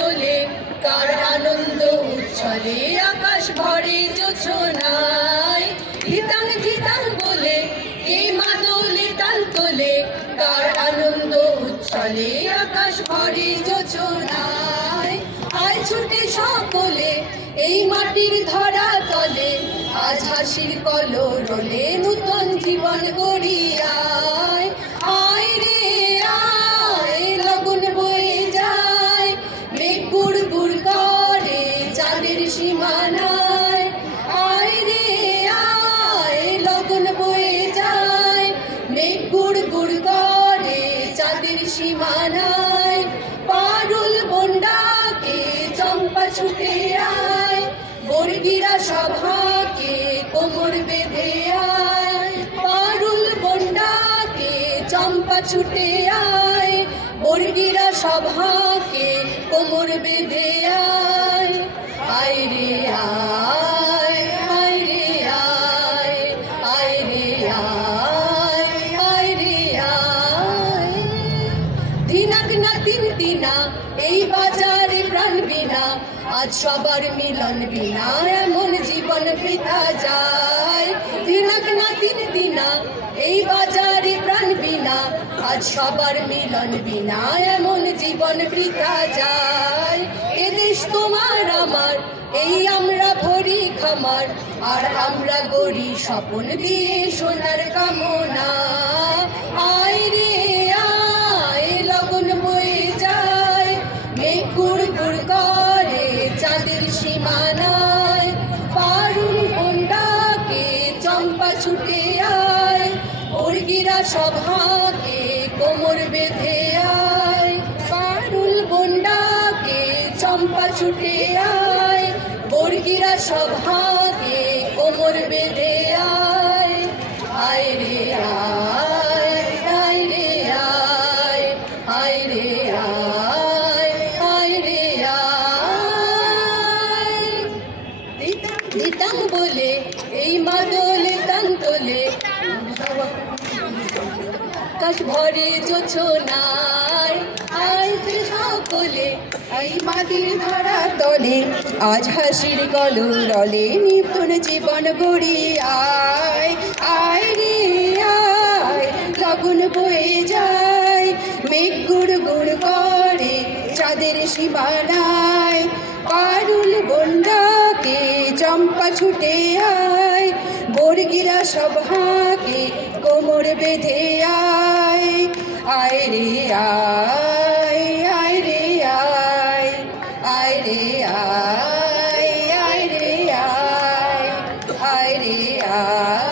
তোলে কার আনন্দ উচ্ছলে আকাশ ভরে জোছনায় ধিতাং ধিতাং বলে এই মাদলে তাল তোলে কার আনন্দ উচ্ছলে আকাশ ভরে জোছনায় আয় ছুটে সকলে এই মাটির ধরা তলে আজ হাসির কলরলে নূতন জীবন গড়িয়ায় আয় রে আয় লগন বয়ে যায় মেঘ গুড় গুড় করে চাঁদের সীমানায় আয় রে আয় লগন বয়ে যায় মেঘ গুড় গুড় করে চাঁদের সীমানায় পারুল বন্ডাকে চম্পা ছুটে আয় বর্গিরা সভাকে কোমর বেঁধে আয় পারুল বন্ডাকে চম্পা ছুটে আয় বর্গিরা সভাকে কোমর বেঁধে আয় আয় রে আয় আয় রে আয় আয় রে আয় আয় রে আয় দিনাক না তিন দিনা এই বাজারে প্রাণ বিনা আজ সবার মিলন বিনা এমন জীবন বৃথা যায় দিনাক না তিন দিনা এই বাজারে প্রাণ বিনা আজ সবার মিলন বিনা এমন জীবন বৃথা যায় এদেশ তোমার আমার এই আমরা ভরি খামার আর আমরা গড়ি স্বপন দিয়ে সোনার কামনা আয় রে আয় লগন বয়ে যায় মেঘ গুড় গুড় করে চাঁদের সীমানায় পারুল বন্ডাকে চম্পা ছুটে আয় বর্গিরা সভাকে কোমর বেঁধে আয় পারুল বন্ডাকে চম্পা ছুটে আয় বর্গিরা সভাকে কোমর বেঁধে আয় আয় রে আয় আয় রে আয় আয় রে আয় আয় রে আয় দিতাম বলে এই মাদলে তান তোলে আকাশ ভরে জোছনায় আয় সকলে এই মাটির ধরা তলে আজ হাসির কলরলে নূতন জীবন গড়ি আয় আয় রে আয় লগন বয়ে যায় মেঘ গুড় গুড় করে চাঁদের সীমানায় পারুল বন্ডাকে চম্পা ছুটে আয় বর্গিরা সভাকে কোমর বেঁধে আয় আয় রে আয় আয় রে আয় আয় রে আয় আয় রে আয় আয় রে আয়